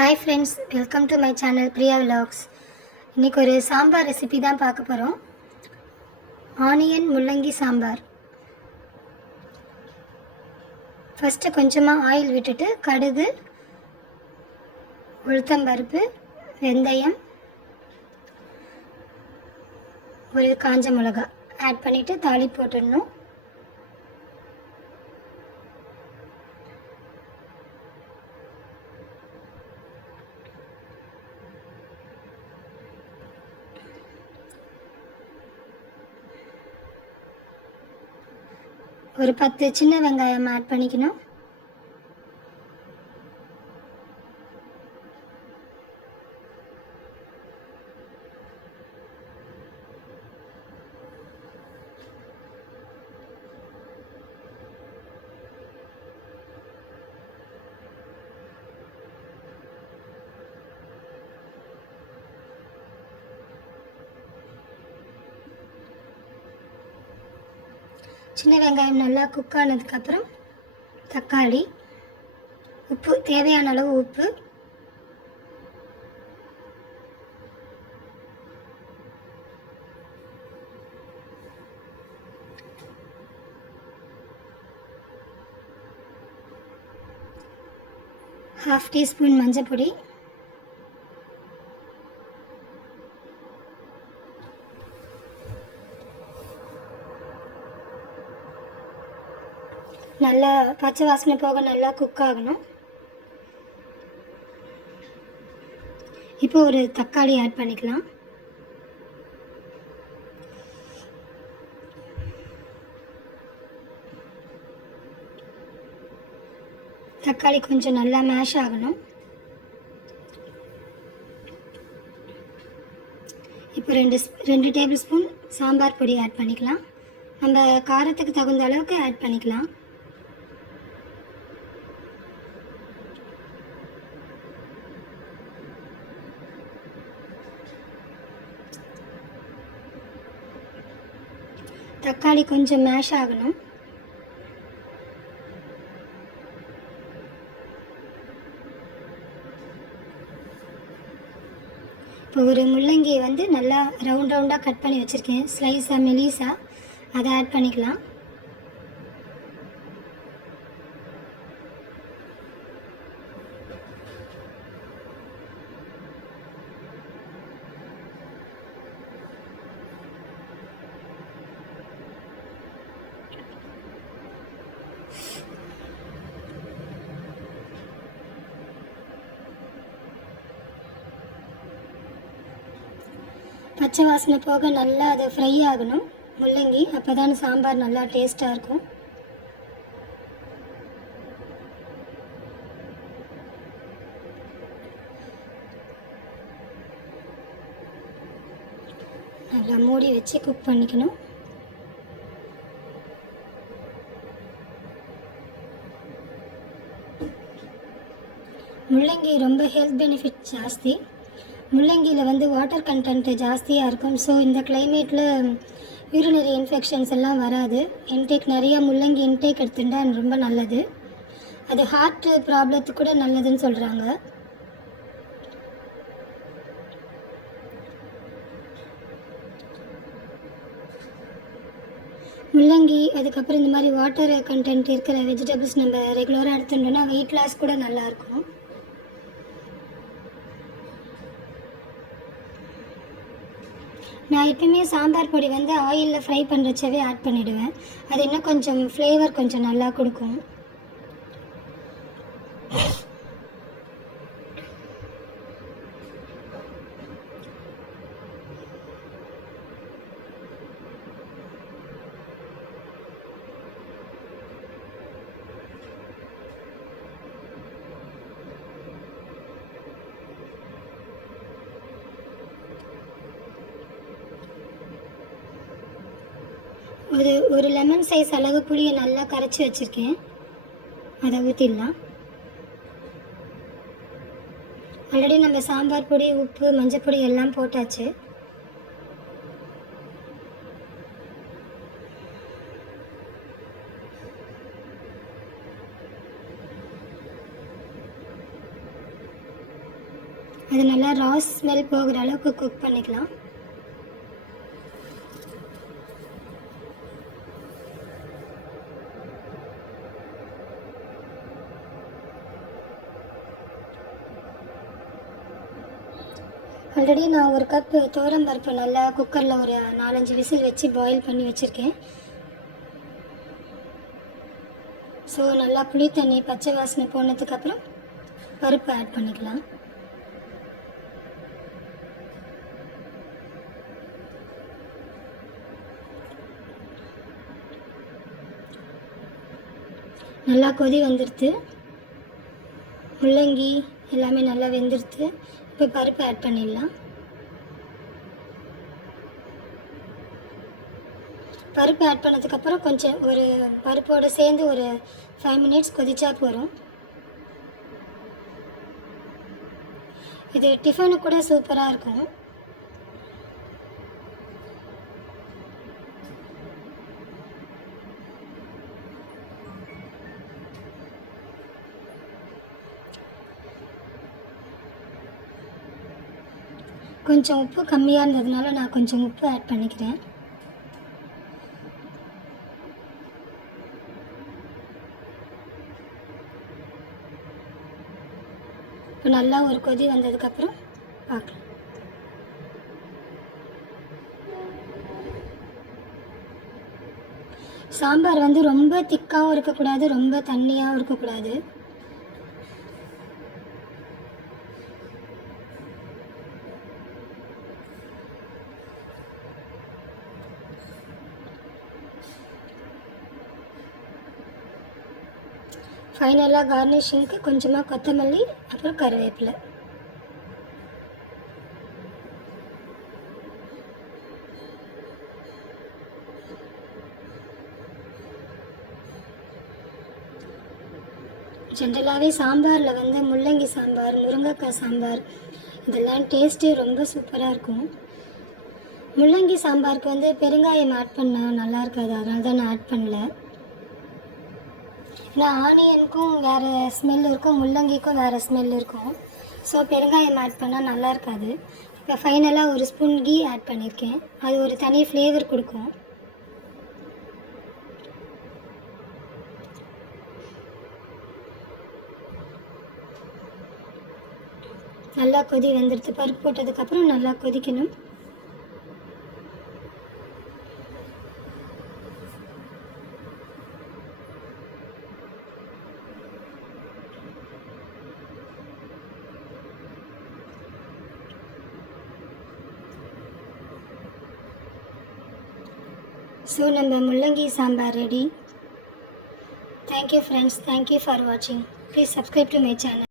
Hi friends, welcome to my channel Priya Vlogs. இன்னைக்கு ஒரு sambar recipe தான் பார்க்க போகிறோம். ஆனியன் முள்ளங்கி சாம்பார். ஃபஸ்ட்டு கொஞ்சமாக ஆயில் விட்டுட்டு கடுகு, உளுத்தம்பருப்பு, வெந்தயம், ஒரு காஞ்ச மிளகா ஆட் பண்ணிவிட்டு தாளி போட்டுடணும். ஒரு 10 சின்ன வெங்காயம் ஆட் பண்ணிக்கணும். சின்ன வெங்காயம் நல்லா குக் ஆனதுக்கப்புறம் தக்காளி, உப்பு, தேவையான அளவு உப்பு, ½ டீஸ்பூன் மஞ்சள் பொடி, நல்லா பச்சை வாசனை போக நல்லா குக் ஆகணும். இப்போ ஒரு தக்காளி ஆட் பண்ணிக்கலாம். தக்காளி கொஞ்சம் நல்லா மேஷ் ஆகணும். இப்போ ரெண்டு டேபிள் ஸ்பூன் சாம்பார் பொடி ஆட் பண்ணிக்கலாம். நம்ம காரத்துக்கு தகுந்த அளவுக்கு ஆட் பண்ணிக்கலாம். தக்காளி கொஞ்சம் மேஷ் ஆகணும். இப்போ ஒரு முள்ளங்கியை வந்து நல்லா ரவுண்டாக கட் பண்ணி வச்சுருக்கேன், ஸ்லைஸாக மெலிஸாக, அதை ஆட் பண்ணிக்கலாம். பச்சை வாசனை போக நல்லா அதை ஃப்ரை ஆகணும் முள்ளங்கி, அப்போ தான் சாம்பார் நல்லா டேஸ்ட்டாக இருக்கும். நல்லா மூடி வச்சு குக் பண்ணிக்கணும். முள்ளங்கி ரொம்ப ஹெல்த் பெனிஃபிட் ஜாஸ்தி. முள்ளங்கியில் வந்து வாட்டர் கண்டென்ட்டு ஜாஸ்தியாக இருக்கும். ஸோ இந்த கிளைமேட்டில் யூரினரி இன்ஃபெக்ஷன்ஸ் எல்லாம் வராது. நிறைய முள்ளங்கி இன்டேக் எடுத்துட்டா ரொம்ப நல்லது. அது ஹார்ட் ப்ராப்ளத்துக்கு கூட நல்லதுன்னு சொல்கிறாங்க. முள்ளங்கி, அதுக்கப்புறம் இந்த மாதிரி வாட்டர் கண்டென்ட் இருக்கிற வெஜிடபிள்ஸ் நம்ம ரெகுலராக எடுத்துட்டோம்னா வெயிட் லாஸ் கூட நல்லாயிருக்கும். நான் எப்பவுமே சாம்பார் பொடி வந்து ஆயிலில் ஃப்ரை பண்ணுறச்சவே ஆட் பண்ணிவிடுவேன். அது இன்னும் கொஞ்சம் ஃப்ளேவர் கொஞ்சம் நல்லா கொடுக்கும். ஒரு லெமன் சைஸ் அளவு புளியை நல்லா கரைச்சி வச்சுருக்கேன், அதை ஊற்றிடலாம். ஆல்ரெடி நம்ம சாம்பார் பொடி, உப்பு, மஞ்சள் பொடி எல்லாம் போட்டாச்சு. அது நல்லா ராஸ் ஸ்மெல் போகிற அளவுக்கு குக் பண்ணிக்கலாம். ஆல்ரெடி நான் ஒரு கப் துவரம்பருப்பு நல்லா குக்கரில் ஒரு 4-5 விசில் வச்சு பாயில் பண்ணி வச்சுருக்கேன். ஸோ நல்லா புளி தண்ணி பச்சை வாசனை போனதுக்கப்புறம் பருப்பு ஆட் பண்ணிக்கலாம். நல்லா கொதி வந்துடுது, முள்ளங்கி எல்லாமே நல்லா வெந்துடுது. இப்போ பருப்பு ஆட் பண்ணிடலாம். பருப்பு ஆட் பண்ணதுக்கப்புறம் கொஞ்சம் ஒரு பருப்போடு சேர்ந்து ஒரு 5 மினிட்ஸ் கொதிச்சா போகிறோம். இது டிஃபனுக்கு கூட சூப்பராக இருக்கும். கொஞ்சம் உப்பு கம்மியாக இருந்ததுனால நான் கொஞ்சம் உப்பு ஆட் பண்ணிக்கிறேன். இப்போ நல்லா ஒரு கொதி வந்ததுக்கப்புறம் பார்க்கலாம். சாம்பார் வந்து ரொம்ப திக்காகவும் இருக்கக்கூடாது, ரொம்ப தண்ணியாகவும் இருக்கக்கூடாது. ஃபைனலாக கார்னிஷிங்க்கு கொஞ்சமாக கொத்தமல்லி அப்புறம் கருவேப்பிலை. ஜென்ரலாகவே சாம்பாரில் வந்து முள்ளங்கி சாம்பார், முருங்கைக்காய் சாம்பார் இதெல்லாம் டேஸ்ட்டே ரொம்ப சூப்பராக இருக்கும். முள்ளங்கி சாம்பாருக்கு வந்து பெருங்காயம் ஆட் பண்ணால் நல்லா இருக்காது, அதனால தான் நான் ஆட் பண்ணல. ஏன்னா ஆனியனுக்கும் வேறு ஸ்மெல் இருக்கும், முள்ளங்கிக்கும் வேறு ஸ்மெல் இருக்கும். ஸோ பெருங்காயம் ஆட் பண்ணால் நல்லா இருக்காது. இப்போ ஃபைனலாக ஒரு ஸ்பூன் கீ ஆட் பண்ணியிருக்கேன், அது ஒரு தனி ஃப்ளேவர் கொடுக்கும். நல்லா கொதி வந்துடுது. பருப்பு போட்டதுக்கப்புறம் நல்லா கொதிக்கணும். ஸோ நம்ம முள்ளங்கி sambar ready. Thank you friends, thank you for வாட்சிங். Please subscribe to my channel.